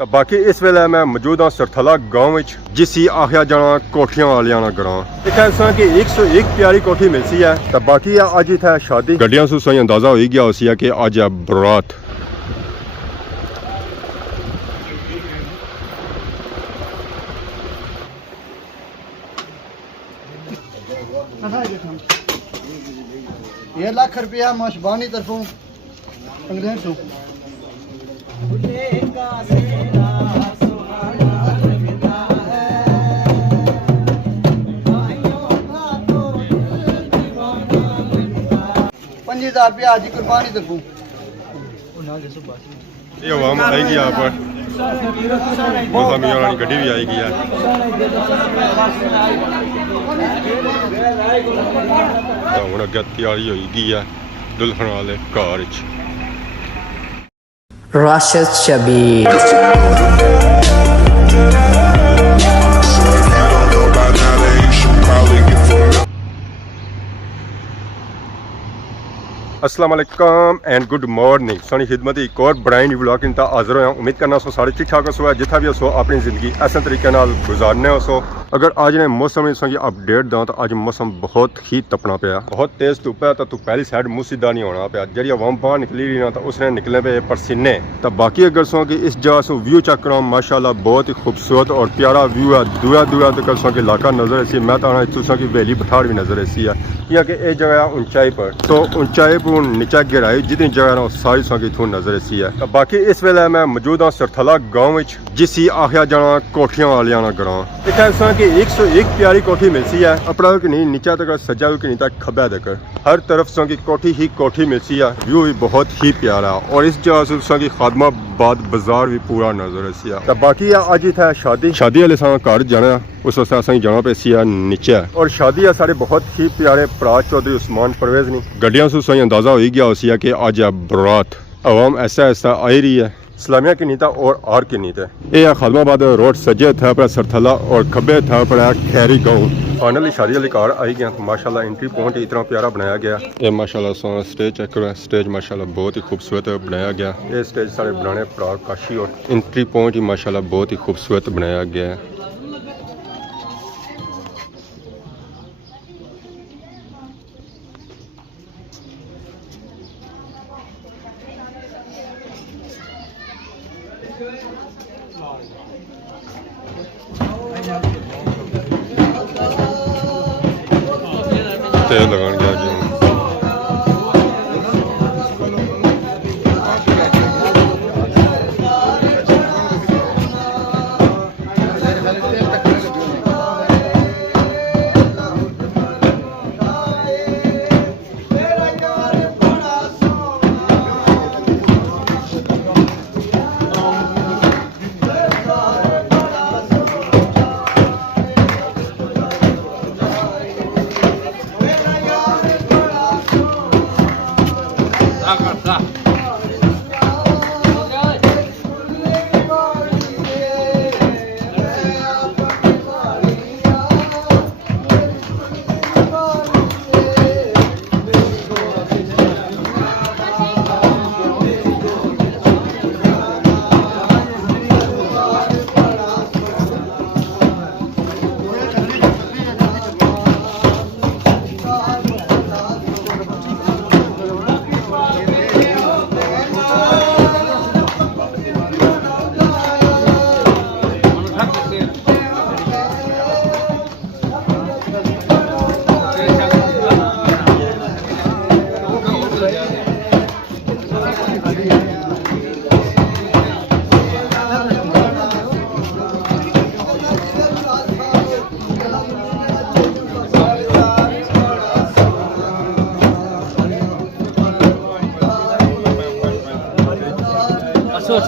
तो बाकी इस वेले मैं मौजूद हाँ सरथला गाँव जिसी आखिया जाना कोठियां वालियां ग्रां। एक ऐसा कि 101 प्यारी कोठी मिलती है। तो बाकी अज इतना शादी गड्डियां सू सही अंदाजा हो ही गया उसी है कि अज है बरात। ये लाख रुपया मशबानी तरफों अंग्रेज सो ₹5000 आज कुर्बानी तरफों ये आवाम आएगी यहाँ पर मौसमी गड्डी भी आएगी है। हूँ अगे तैयारी होगी है दुल्हन वाले घर Rashid Shabir. अस्सलाम वालेकुम एंड गुड मॉर्निंग। सोनी खिदमत एक और ब्राइन व्लॉग इंता हाजिर होया। उम्मीद करना सो सारे ठीक ठाक हो जिथा भी हो अपनी जिंदगी ऐसे तरीके नाल गुजारने हो। अगर आज ने मौसम की अपडेट दा तो अज मौसम बहुत ही तपना पाया, बहुत तेज़ धुप है। तो तू पहली साइड मुँह सीधा नहीं होना पाया। जी अवाम बाहर निकली रही ना तो उसने निकले पे पसीने। तो बाकी अगर सो कि इस जगह से व्यू चेक करो माशाल्लाह बहुत ही खूबसूरत और प्यारा व्यू है। दूरा दूरा तक सो कि इलाका नजर ऐसी मैं तो इतों सो कि बेली पठार भी नजर ऐसी है या कि यह जगह ऊंचाई पर। तो ऊंचाई पर नीचा गिराई जितनी जगह ना सारी सो कि इतों नजर ऐसी है। तो बाकी इस वेले मैं मौजूद हाँ सरथला गाँव जिसी आखिया जाना कोठियां वालियां ग्रां। एक ऐसा कि 101 प्यारी कोठी मिलती है। अपना कि नहीं नीचा तक सजा कि नहीं तक खब्बा तक हर तरफ सो की कोठी ही कोठी मिलती है। व्यू भी बहुत ही प्यारा और इस जगह से सो की खादमाबाद बाजार भी पूरा नजर ऐसी है। तो बाकी अज इतना शादी वाले घर जाना उस वास्ते असं जाना पे सी नीचे और शादी है साढ़े बहुत ही प्यारे भरा चौधरी उस्मान परवेज नहीं गड्डियां से सही अंदाजा हो ही गया उसी है कि अज है बरात। आवाम ऐसा ऐसा आई रही है। इस्लामिया की नीता और आर की नीत है। यह खादमाबाद रोड सजे था पर सरथला और खब्बे था पर खैरी गाँव। फाइनली शादी वाली कार आई गया। तो माशाल्लाह एंट्री पॉइंट इतना प्यारा बनाया गया। ये माशाल्लाह सोना स्टेज चेक करो। स्टेज माशाल्लाह बहुत ही खूबसूरत बनाया गया। ये स्टेज सारे बनाने प्रार काशी और एंट्री पॉइंट ही माशाल्लाह बहुत ही खूबसूरत बनाया गया है। तेल लगान गया जी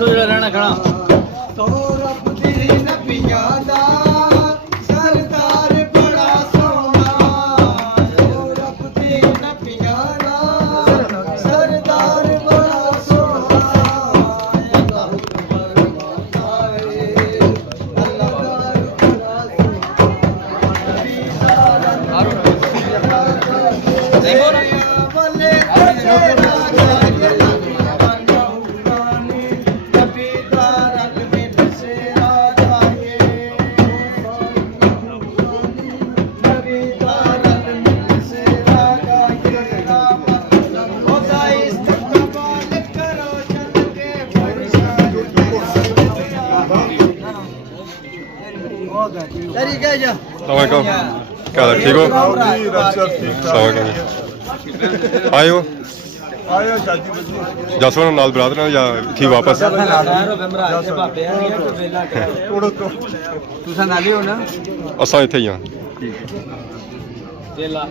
रहना खड़ा तो रब दी नबियां दा सरदार बड़ा सोना। तो रब दी नबियां दा सरदार बड़ा सोना। अल्लाह फरमाता है अल्लाह बड़ा सोना। तरीका है जा सलामकुम क्या हाल है ठीक हो सलामकुम आए हो आयो शादी जसो नाल बरादर नाल या थी वापस तोड़ो तो तुसा नाली हो ना असां इथे ही हां जेला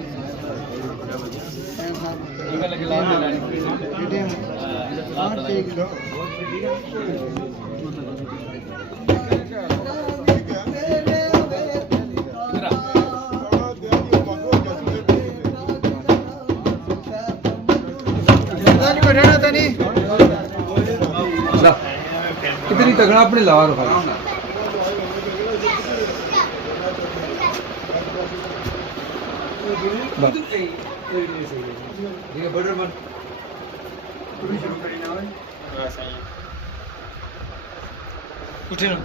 कितनी तगड़ा अपने लवा रखा उठे ना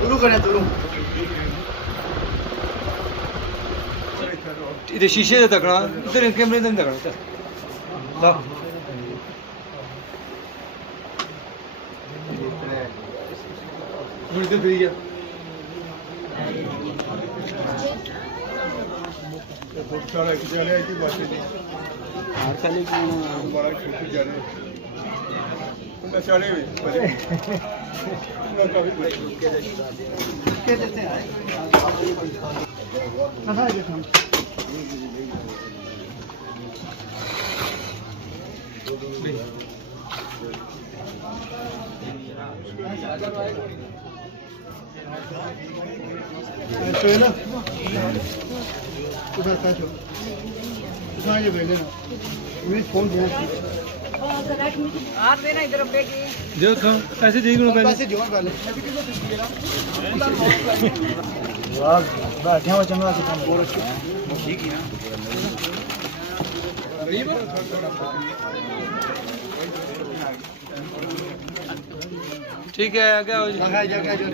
शुरू करें शुरू इधर शीशे से तकड़ा इधर कैमरे से तकड़ा चल ला मुझे फिर गया फोन दिया हाथ देना इधर बेटी जो तो पैसे दे दो पैसे जोड़ कर ले यार बैठे हो चंगा से काम बोल ठीक ही ना ठीक है क्या हो लगा जगह जो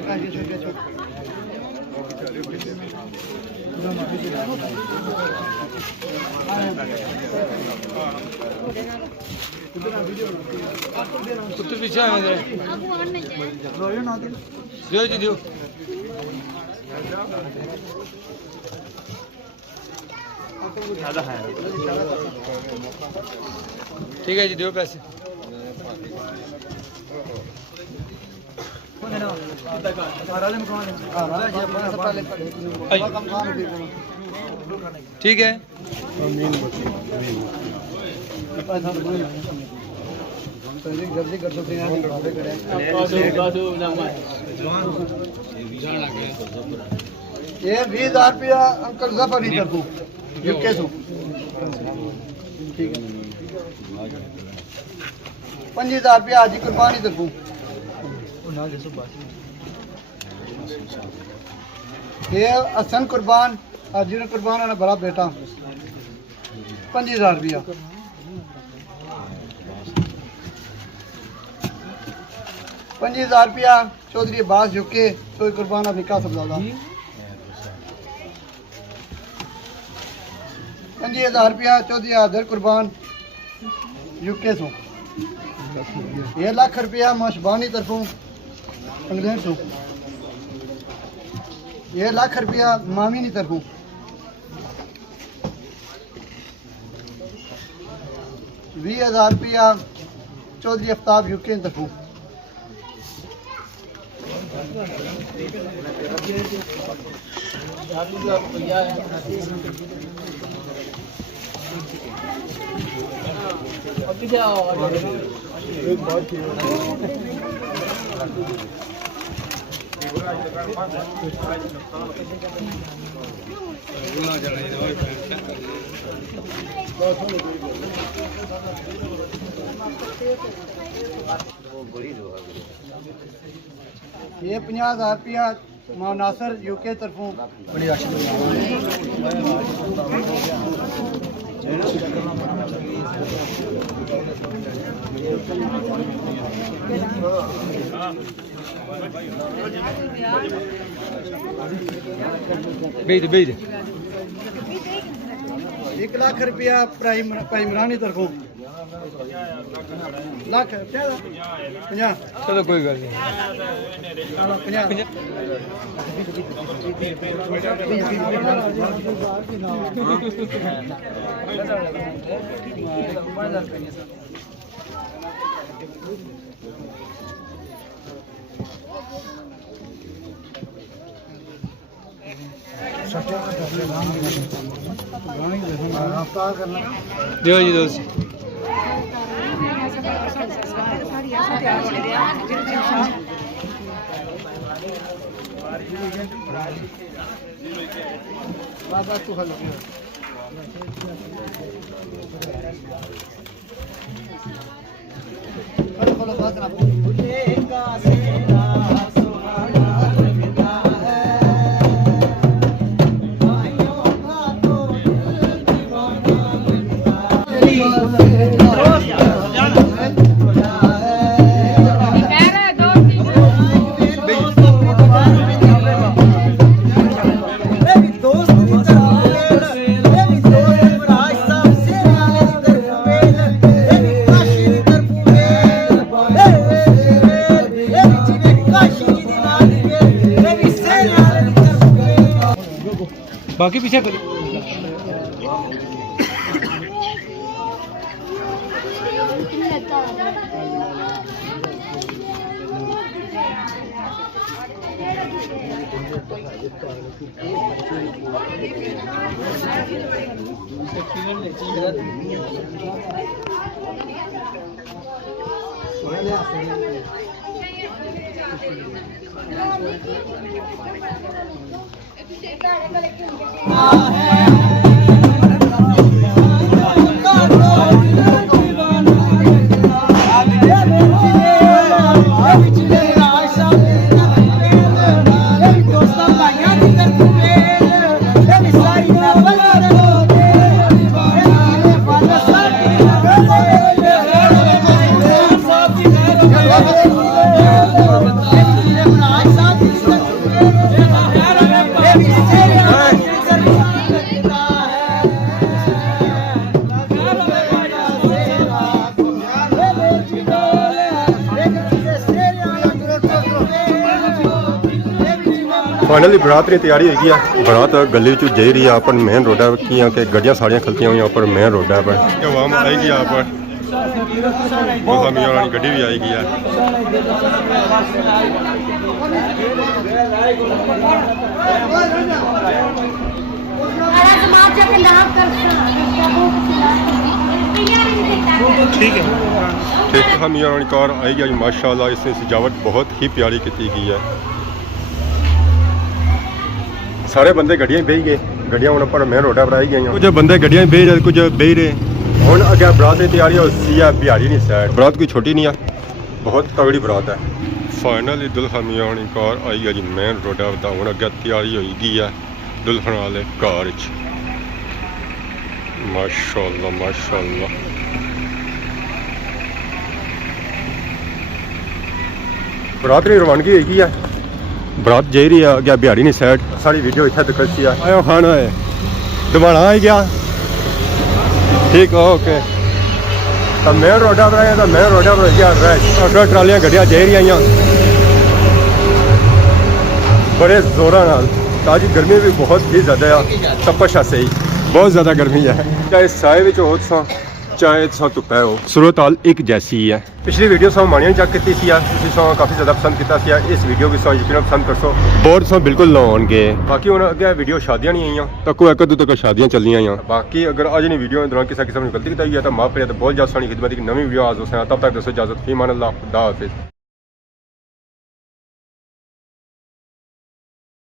कुत्ते पीछे आ गए दियो जी दियो ठीक है जी दियो पैसे ठीक है जल्दी कर दो ये 20,000 रुपया अंकल जफर ही कर दूं यूके से ठीक है 25,000 रुपया आज कुर्बानी कर दूं ये हसन कुर्बान आज कुर्बान है बड़ा बेटा 25,000 रुपया 25,000 रुपया चौधरी अब्बास यूके तो कुर्बान निकाह सबजादा 25,000 रुपया चौधरी आदर कुर्बान यूके सो 1 लाख रुपया मशबानी तरफों इंग्लैंड सो 1 लाख रुपया मामी की तरफों 20,000 रुपया चौधरी आफ्ताब यूके की तरफों ये 50,000 रुपया मौलाना नासर यूके तरफों बड़ी भेज दे 1 लाख रुपया प्राइमरानी तरफों ਲੱਖ ਰੁਪਿਆ ਦਾ 50 ਚਲੋ ਕੋਈ ਗੱਲ ਨਹੀਂ 50 ਦਿਓ ਜੀ ਦੋਸਤ ਬਾਬਾ ਤੂੰ ਹਲੋ ਹਲੋ ਹਲੋ ਬਾਤ ਨਾ बाकी पीछे कर फाइनली बरात की तैयारी होगी है। बरात गली चु जा रही है अपन मेन रोड है की कि गड्डियां सारियां खलतियां हुई पर मेन रोड है पर आवाम आएगी यहाँ पर गड्डी भी आएगी है। ठीक है ठीक हम यहाँ कार आएगी आज माशाल्लाह इसने सजावट बहुत ही प्यारी की गई है। सारे बंदे गड्डियां बेही गए गड्डियां हुण पर मेन रोडा पर आई गई कुछ बंदे गड्डियां बेही रहे कुछ बेही रहे हुण अगे बरात की तैयारी होती है बिहारी नहीं साइड बरात कोई छोटी नहीं है बहुत तगड़ी बरात है। फाइनली दुल्हन मियाणी कार आई है जी मेन रोडा पर हुण अगे तैयारी होई गई है दुल्हन वाले कार च माशाअल्लाह माशाअल्लाह। बरात की रवानगी होगी है बरात जा रही है अगे बिहारी नहीं साइड सारी वीडियो इतना तक सी आयो खाना है दबाना आ गया ठीक ओके तो मेन रोडा पर आया तो मेन रोडा पर गया अगर ट्रालियां गड्डियां जा रही बड़े जोरा नाल ताजी गर्मी भी बहुत ही ज़्यादा है तपश है सही बहुत ज़्यादा गर्मी है चाहे साए में हो चाहे धुप्पै हो सूरत हाल एक जैसी ही है। पिछली वीडियो सौ मानिया चेक की काफ़ी ज़्यादा पसंद किया इस वीडियो की सौ यकीन पसंद कर सो बोर्ड सौ बिल्कुल लाउन गए बाकी हम अगे वीडियो शादियां नहीं आई तक एक दो तक शादियां चलियां बाकी अगर अज नहीं वीडियो दौरान किसी किस्म की गलती की है तो माफ करिए तो बहुत ज़्यादा सोनी खिदमत की नवी वीडियो आज तब तक दसो इजाजत फी मान अल्लाह खुदा हाफिज़।